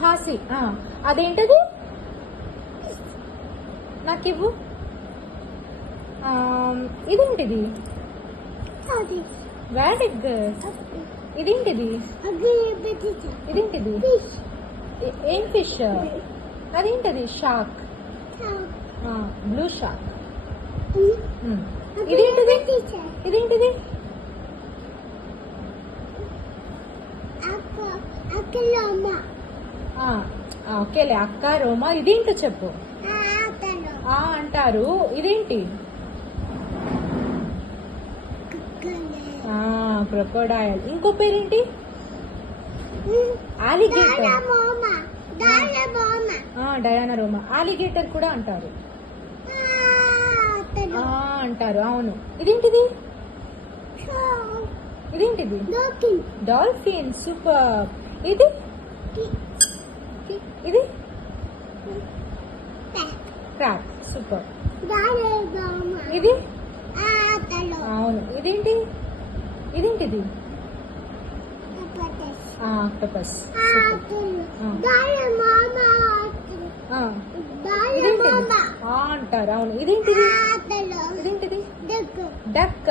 హాసి అదేంటది నాకివ్వు. ఇదేంటిది? Very good. ఇదేంటిది? ఇదేంటిది? ఏం ఫిష్? అదేంటది? షార్క్. Blue shark. ఇదేంటిది? ఇదేంటిది? ఓకేలే, అక్క రోమా. ఇదేంటో చెప్పు. అంటారు. ఇదేంటి? క్రొకోడైల్. ఇంకో పేరేంటి? ఆలిగేటర్. డయానా రోమా. ఆలిగేటర్ కూడా అంటారు. అంటారు, అవును. ఇదేంటిది? ఇదేంటిది? డాల్ఫిన్. సూపర్. ఇది? ఇది క్రాబ్. సూపర్. ఇది? అవును. ఇదేంటి? ఇదేంటిది? ఆక్టోపస్. ఇదేంటిది? అంటారు, అవును. ఇదేంటిది? ఇదేంటిది? డక్.